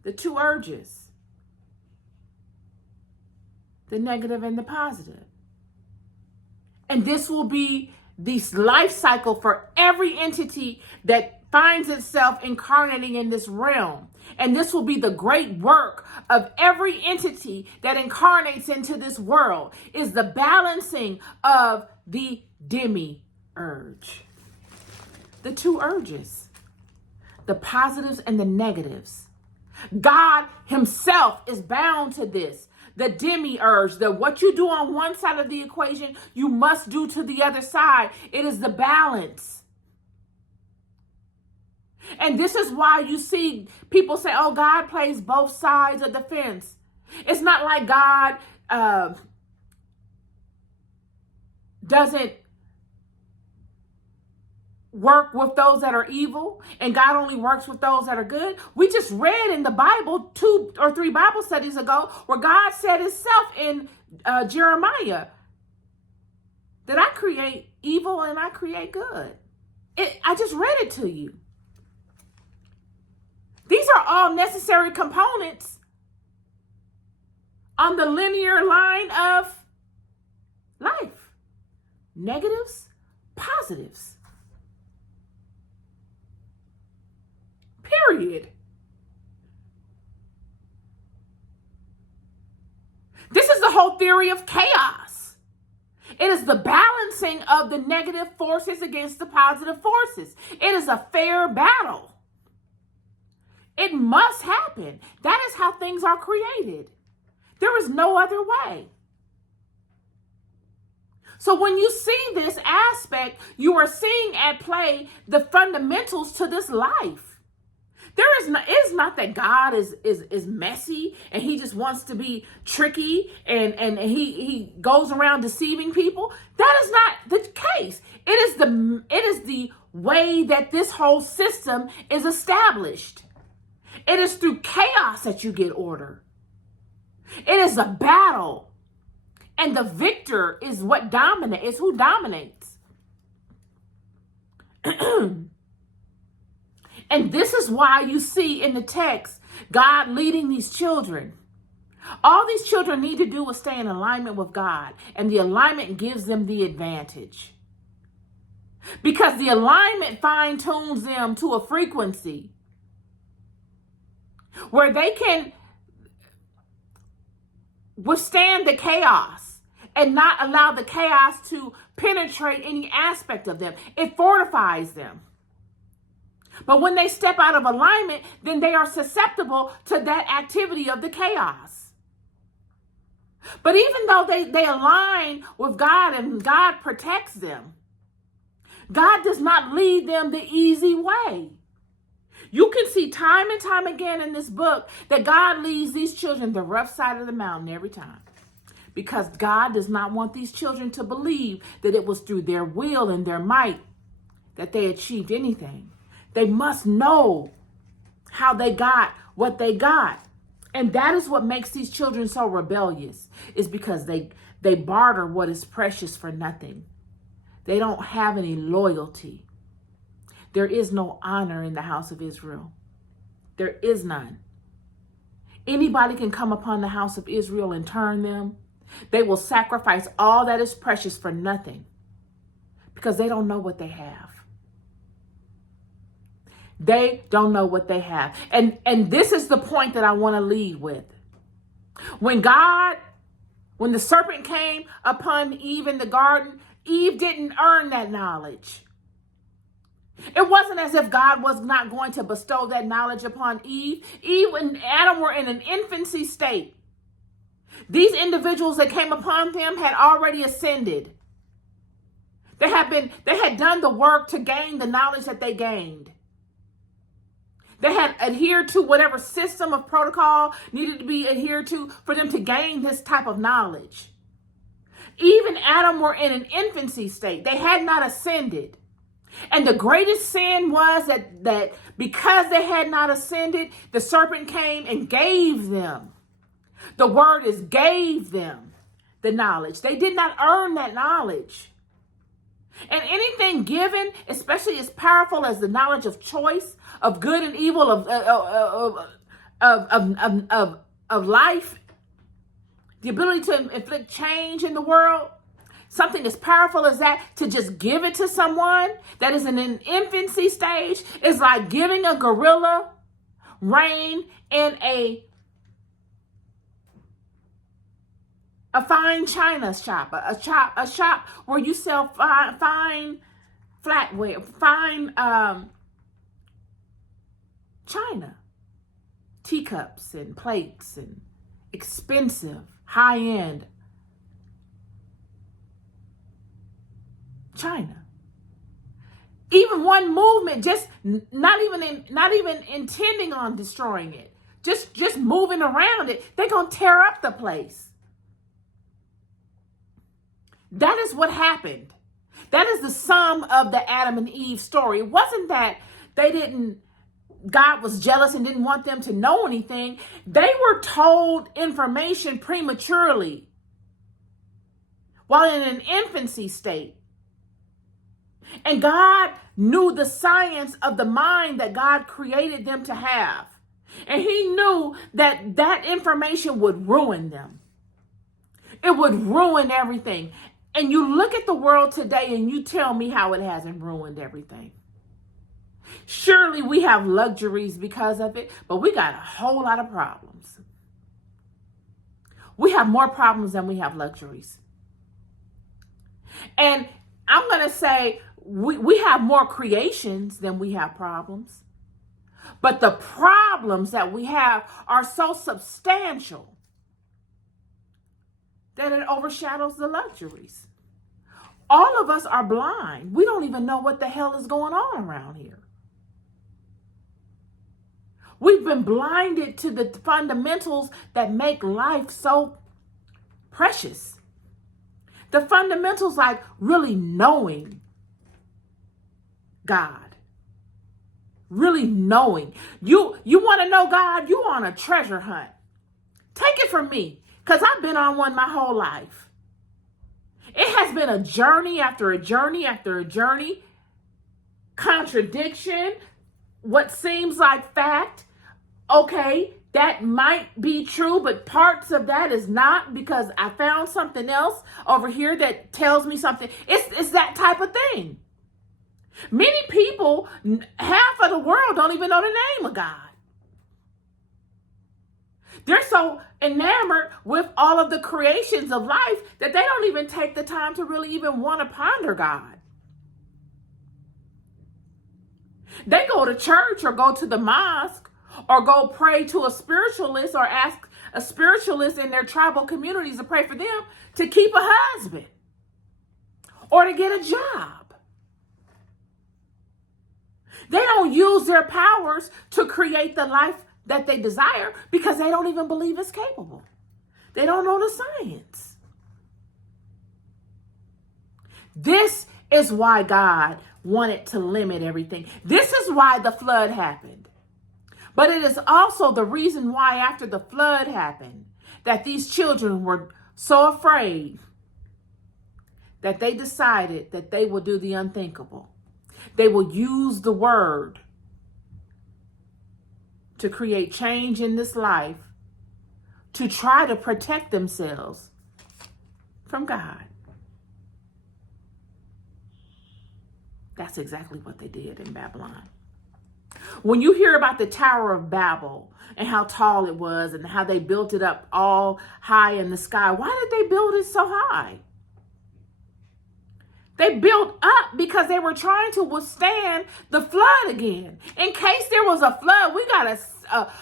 The two urges. The negative and the positive. And this will be the life cycle for every entity that finds itself incarnating in this realm. And this will be the great work of every entity that incarnates into this world, is the balancing of the demi-urge. The two urges, the positives and the negatives. God himself is bound to this. The demi-urge, that what you do on one side of the equation, you must do to the other side. It is the balance. And this is why you see people say, oh, God plays both sides of the fence. It's not like God doesn't work with those that are evil and God only works with those that are good. We just read in the Bible 2 or 3 Bible studies ago where God said himself in Jeremiah that I create evil and I create good. I just read it to you. These are all necessary components on the linear line of life. Negatives, positives. Period. This is the whole theory of chaos. It is the balancing of the negative forces against the positive forces. It is a fair battle. It must happen. That is how things are created. There is no other way. So when you see this aspect, you are seeing at play the fundamentals to this life. It's not that God is messy and he just wants to be tricky and he goes around deceiving people. That is not the case. It is the way that this whole system is established. It is through chaos that you get order. It is a battle. And the victor is what dominates, is who dominates. And this is why you see in the text, God leading these children. All these children need to do is stay in alignment with God. And the alignment gives them the advantage. Because the alignment fine-tunes them to a frequency where they can withstand the chaos and not allow the chaos to penetrate any aspect of them. It fortifies them. But when they step out of alignment, then they are susceptible to that activity of the chaos. But even though they align with God and God protects them, God does not lead them the easy way. You can see time and time again in this book that God leads these children the rough side of the mountain every time. Because God does not want these children to believe that it was through their will and their might that they achieved anything. They must know how they got what they got. And that is what makes these children so rebellious, is because they barter what is precious for nothing. They don't have any loyalty. There is no honor in the house of Israel. There is none. Anybody can come upon the house of Israel and turn them. They will sacrifice all that is precious for nothing because they don't know what they have. They don't know what they have. And this is the point that I want to lead with. When the serpent came upon Eve in the garden, Eve didn't earn that knowledge. It wasn't as if God was not going to bestow that knowledge upon Eve. Eve and Adam were in an infancy state. These individuals that came upon them had already ascended. They had done the work to gain the knowledge that they gained. They had adhered to whatever system of protocol needed to be adhered to for them to gain this type of knowledge. Eve and Adam were in an infancy state. They had not ascended. And the greatest sin was that because they had not ascended, the serpent came and gave them The word is gave them the knowledge. They did not earn that knowledge. And anything given, especially as powerful as the knowledge of choice, of good and evil, of life, the ability to inflict change in the world, something as powerful as that, to just give it to someone that is in an infancy stage, is like giving a gorilla rein in a fine china shop, a shop where you sell fine flatware, fine china, teacups and plates and expensive, high-end china. Even one movement, just not even intending on destroying it, just moving around it, they're gonna tear up the place. That is what happened. That is the sum of the Adam and Eve story. It wasn't that God was jealous and didn't want them to know anything. They were told information prematurely while in an infancy state. And God knew the science of the mind that God created them to have. And he knew that that information would ruin them. It would ruin everything. And you look at the world today and you tell me how it hasn't ruined everything. Surely we have luxuries because of it, but we got a whole lot of problems. We have more problems than we have luxuries. And I'm going to say we have more creations than we have problems. But the problems that we have are so substantial that it overshadows the luxuries. All of us are blind. We don't even know what the hell is going on around here. We've been blinded to the fundamentals that make life so precious. The fundamentals like really knowing God. Really knowing. You want to know God? You on a treasure hunt. Take it from me, because I've been on one my whole life. It has been a journey after a journey after a journey. Contradiction. What seems like fact. Okay, that might be true, but parts of that is not, because I found something else over here that tells me something. It's that type of thing. Many people, half of the world, don't even know the name of God. They're so enamored with all of the creations of life that they don't even take the time to really even want to ponder God. They go to church or go to the mosque or go pray to a spiritualist or ask a spiritualist in their tribal communities to pray for them to keep a husband or to get a job. They don't use their powers to create the life that they desire because they don't even believe it's capable. They don't know the science. This is why God wanted to limit everything. This is why the flood happened. But it is also the reason why after the flood happened, that these children were so afraid that they decided that they will do the unthinkable. They will use the word to create change in this life, to try to protect themselves from God. That's exactly what they did in Babylon. When you hear about the Tower of Babel and how tall it was and how they built it up all high in the sky, why did they build it so high? They built up because they were trying to withstand the flood again. In case there was a flood, we got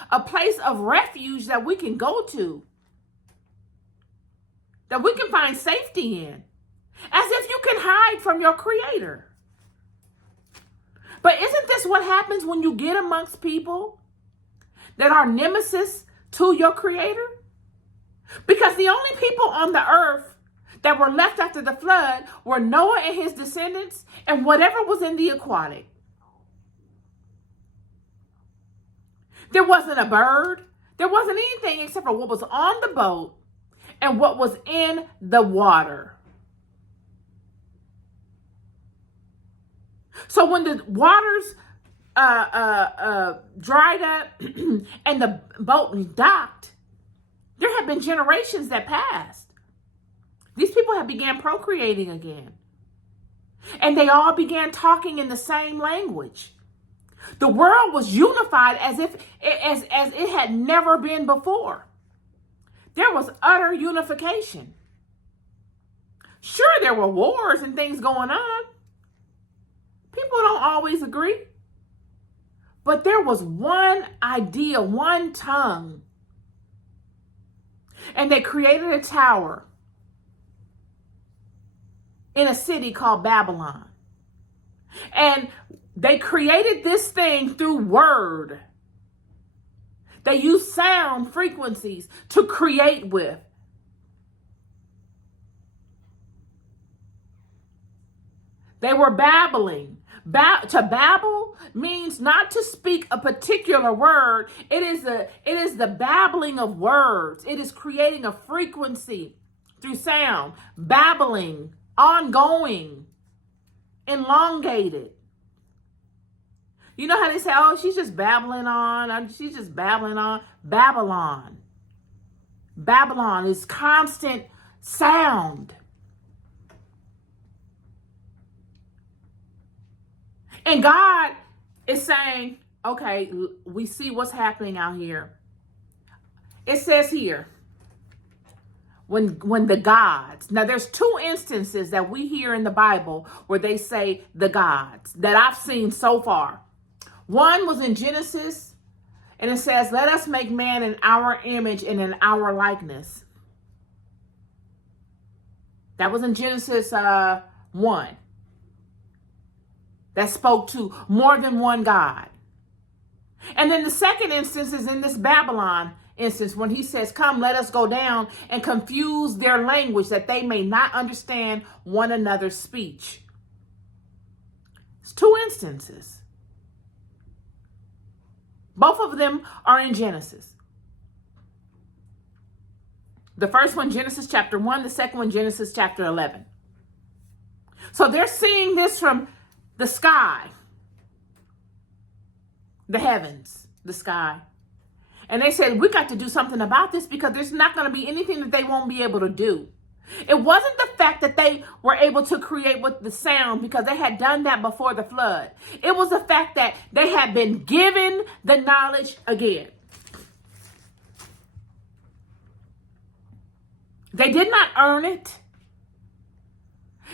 a place of refuge that we can go to, that we can find safety in, as if you can hide from your Creator. But isn't this what happens when you get amongst people that are nemesis to your Creator? Because the only people on the earth that were left after the flood were Noah and his descendants and whatever was in the aquatic. There wasn't a bird. There wasn't anything except for what was on the boat and what was in the water. So when the waters dried up and the boat docked, there have been generations that passed. These people have began procreating again. And they all began talking in the same language. The world was unified as it had never been before. There was utter unification. Sure, there were wars and things going on. People don't always agree. But there was one idea, one tongue. And they created a tower in a city called Babylon. And they created this thing through word. They used sound frequencies to create with. They were babbling. To babble means not to speak a particular word. It is the babbling of words. It is creating a frequency through sound. Babbling, ongoing, elongated. You know how they say, oh, she's just babbling on. She's just babbling on. Babylon. Babylon is constant sound. And God is saying, okay, we see what's happening out here. It says here, when the gods, now there's two instances that we hear in the Bible where they say the gods that I've seen so far. One was in Genesis, and it says, let us make man in our image and in our likeness. That was in Genesis 1. That spoke to more than one God. And then the second instance is in this Babylon instance when he says, come, let us go down and confuse their language that they may not understand one another's speech. It's two instances. Both of them are in Genesis. The first one, Genesis chapter 1. The second one, Genesis chapter 11. So they're seeing this from the sky, the heavens, the sky. And they said, we got to do something about this because there's not going to be anything that they won't be able to do. It wasn't the fact that they were able to create with the sound because they had done that before the flood. It was the fact that they had been given the knowledge again. They did not earn it.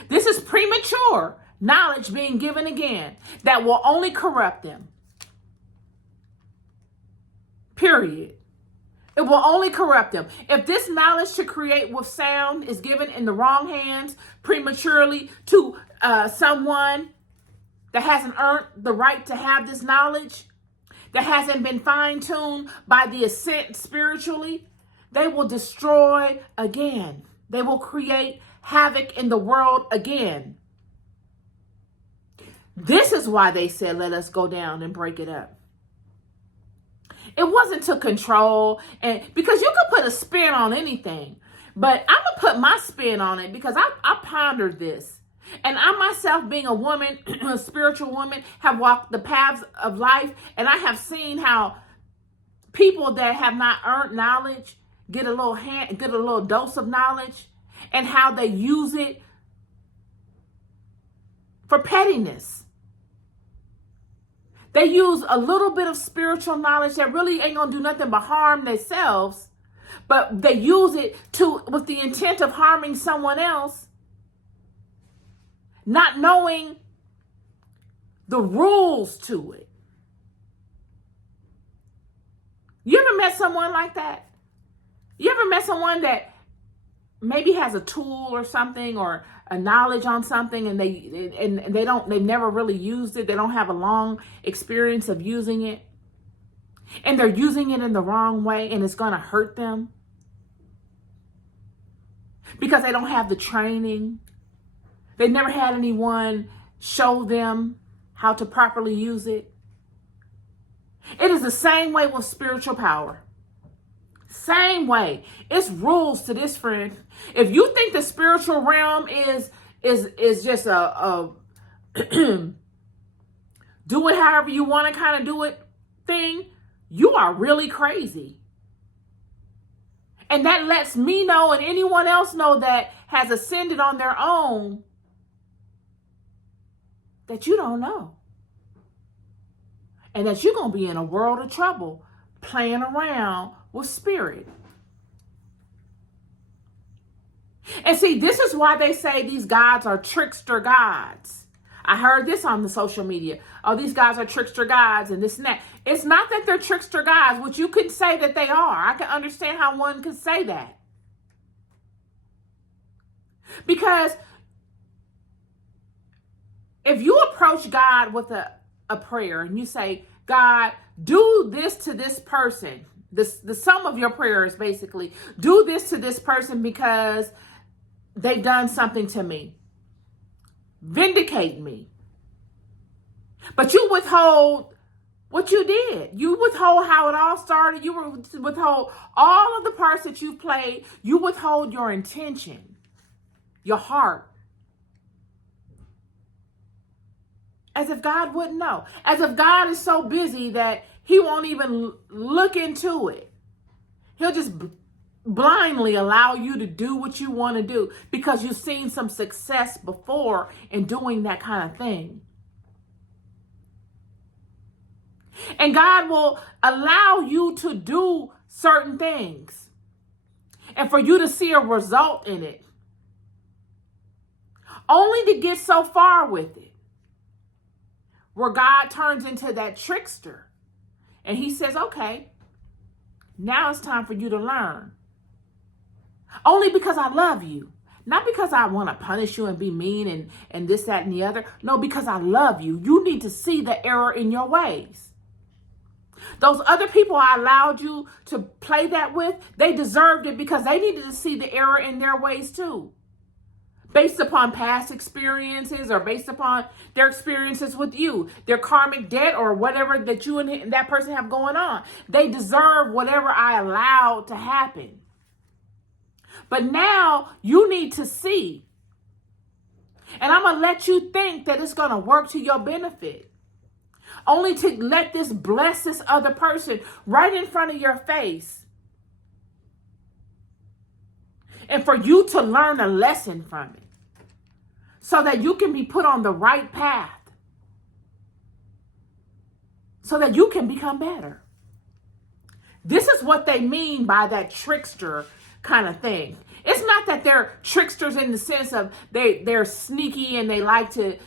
This is premature knowledge being given again that will only corrupt them. Period. It will only corrupt them. If this knowledge to create with sound is given in the wrong hands prematurely to someone that hasn't earned the right to have this knowledge, that hasn't been fine-tuned by the ascent spiritually, they will destroy again. They will create havoc in the world again. This is why they said, let us go down and break it up. It wasn't to control, and because you could put a spin on anything, but I'm going to put my spin on it because I pondered this. And I myself, being a woman, a spiritual woman, have walked the paths of life, and I have seen how people that have not earned knowledge get a little dose of knowledge, and how they use it for pettiness. They use a little bit of spiritual knowledge that really ain't gonna do nothing but harm themselves, but they use it with the intent of harming someone else, not knowing the rules to it. You ever met someone like that? You ever met someone that maybe has a tool or something or a knowledge on something and they've never really used it. They don't have a long experience of using it. And they're using it in the wrong way and it's going to hurt them because they don't have the training. They never had anyone show them how to properly use it. It is the same way with spiritual power. Same way. It's rules to this, friend. If you think the spiritual realm is just a do it however you want to kind of do it thing, you are really crazy. And that lets me know and anyone else know that has ascended on their own that you don't know. And that you're going to be in a world of trouble playing around with spirit. And see, this is why they say these gods are trickster gods. I heard this on the social media. Oh, these guys are trickster gods and this and that. It's not that they're trickster gods, which you could say that they are. I can understand how one could say that. Because if you approach God with a prayer and you say, God, do this to this person. The sum of your prayer is basically, do this to this person because they've done something to me. Vindicate me. But you withhold what you did. You withhold how it all started. You withhold all of the parts that you played. You withhold your intention, your heart. As if God wouldn't know. As if God is so busy that he won't even look into it. He'll just blindly allow you to do what you want to do because you've seen some success before in doing that kind of thing. And God will allow you to do certain things and for you to see a result in it, only to get so far with it where God turns into that trickster and he says, okay, now it's time for you to learn. Only because I love you. Not because I want to punish you and be mean and this, that, and the other. No, because I love you. You need to see the error in your ways. Those other people I allowed you to play that with, they deserved it because they needed to see the error in their ways too. Based upon past experiences or based upon their experiences with you, their karmic debt or whatever that you and that person have going on. They deserve whatever I allowed to happen. But now you need to see. And I'm going to let you think that it's going to work to your benefit. Only to let this bless this other person right in front of your face. And for you to learn a lesson from it. So that you can be put on the right path. So that you can become better. This is what they mean by that trickster kind of thing. It's not that they're tricksters in the sense of they're sneaky and they like to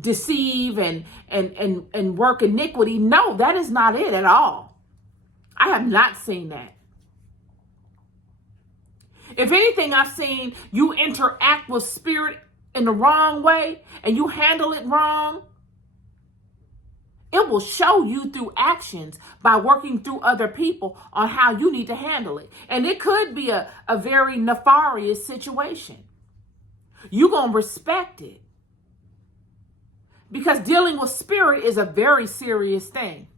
deceive and work iniquity. No, that is not it at all. I have not seen that. If anything, I've seen you interact with spirit in the wrong way and you handle it wrong. It will show you through actions by working through other people on how you need to handle it. And it could be a very nefarious situation. You're going to respect it. Because dealing with spirit is a very serious thing.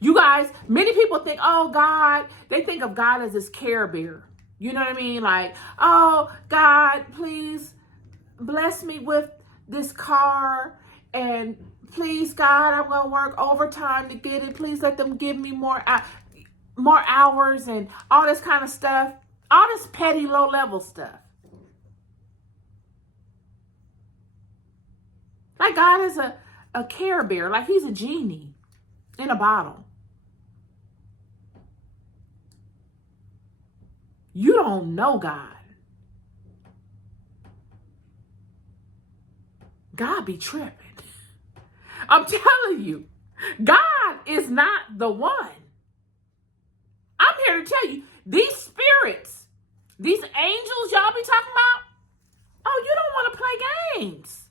You guys, many people think, oh, God, they think of God as this care bear. You know what I mean? Like, oh, God, please bless me with this car and please, God, I'm going to work overtime to get it. Please let them give me more hours and all this kind of stuff. All this petty, low-level stuff. Like God is a care bear. Like he's a genie in a bottle. You don't know God. God be tripping. I'm telling you, God is not the one. I'm here to tell you, these spirits, these angels y'all be talking about, oh, you don't want to play games.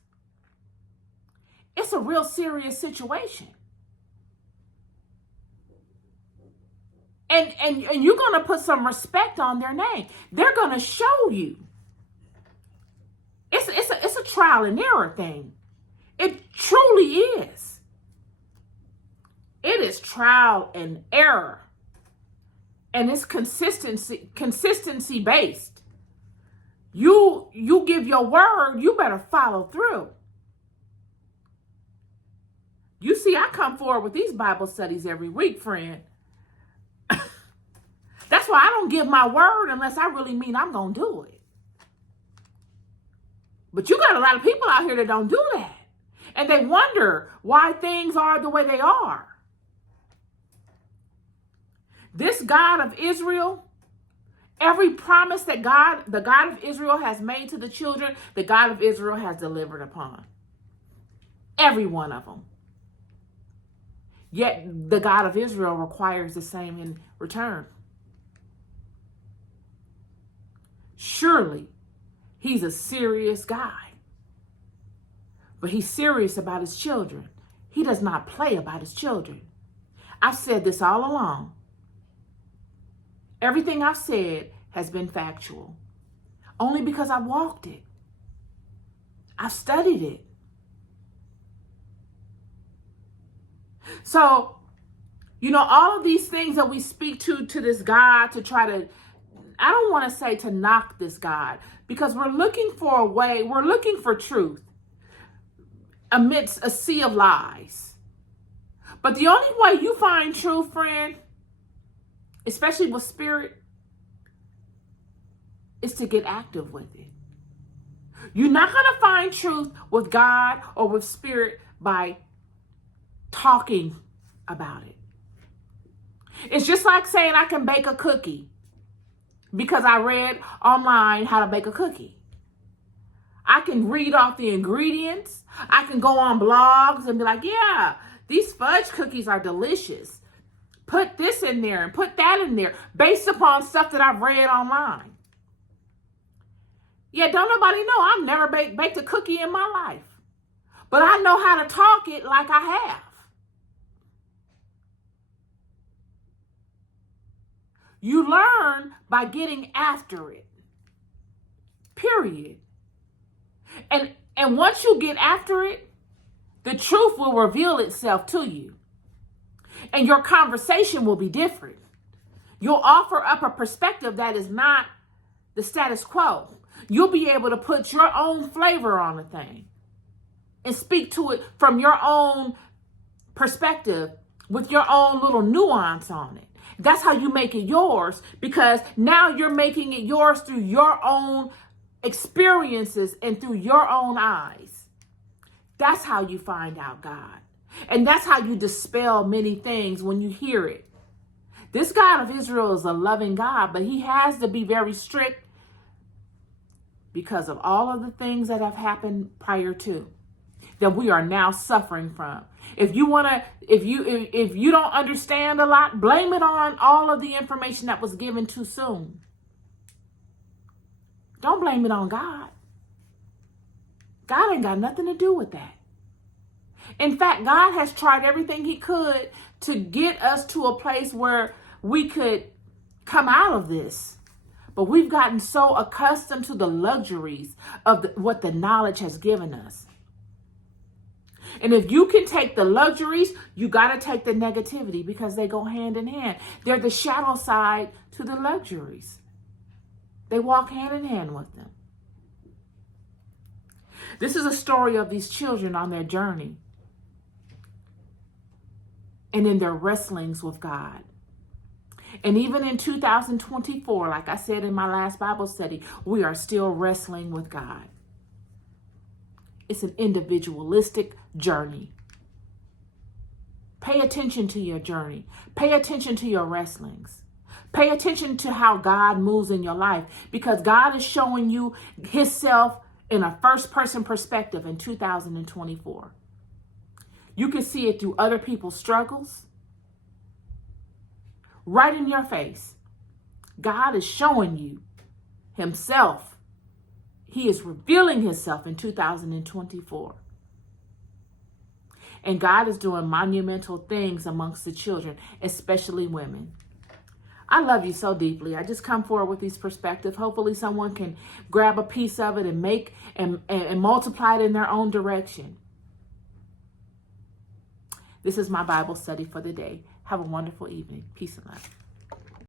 It's a real serious situation. And you're going to put some respect on their name. They're going to show you. It's a trial and error thing. It truly is. It is trial and error. And it's consistency based. You give your word, you better follow through. You see, I come forward with these Bible studies every week, friend. That's why I don't give my word unless I really mean I'm going to do it. But you got a lot of people out here that don't do that. And they wonder why things are the way they are. This God of Israel, every promise that the God of Israel has made to the children, the God of Israel has delivered upon. Every one of them. Yet the God of Israel requires the same in return. Surely he's a serious guy. But he's serious about his children. He does not play about his children. I've said this all along. Everything I've said has been factual. Only because I've walked it. I've studied it. So, all of these things that we speak to this God to try to, I don't want to say to knock this God, because we're looking for a way, we're looking for truth amidst a sea of lies. But the only way you find truth, friend, especially with spirit, is to get active with it. You're not going to find truth with God or with spirit by talking about it. It's just like saying I can bake a cookie because I read online how to bake a cookie. I can read off the ingredients. I can go on blogs and be like, yeah, these fudge cookies are delicious. Put this in there and put that in there based upon stuff that I've read online. Yeah, don't nobody know. I've never baked a cookie in my life. But I know how to talk it like I have. You learn by getting after it. Period. And once you get after it, the truth will reveal itself to you. And your conversation will be different. You'll offer up a perspective that is not the status quo. You'll be able to put your own flavor on a thing and speak to it from your own perspective with your own little nuance on it. That's how you make it yours, because now you're making it yours through your own experiences and through your own eyes. That's how you find out God. And that's how you dispel many things when you hear it. This God of Israel is a loving God, but he has to be very strict because of all of the things that have happened prior to, that we are now suffering from. If you don't understand a lot, blame it on all of the information that was given too soon. Don't blame it on God. God ain't got nothing to do with that. In fact, God has tried everything he could to get us to a place where we could come out of this. But we've gotten so accustomed to the luxuries of what the knowledge has given us. And if you can take the luxuries, you got to take the negativity, because they go hand in hand. They're the shadow side to the luxuries. They walk hand in hand with them. This is a story of these children on their journey and in their wrestlings with God. And even in 2024, like I said in my last Bible study, we are still wrestling with God. It's an individualistic journey. Pay attention to your journey. Pay attention to your wrestlings. Pay attention to how God moves in your life, because God is showing you himself in a first-person perspective in 2024. You can see it through other people's struggles. Right in your face. God is showing you himself. He is revealing himself in 2024. And God is doing monumental things amongst the children, especially women. I love you so deeply. I just come forward with these perspectives. Hopefully someone can grab a piece of it and make and multiply it in their own direction. This is my Bible study for the day. Have a wonderful evening. Peace and love.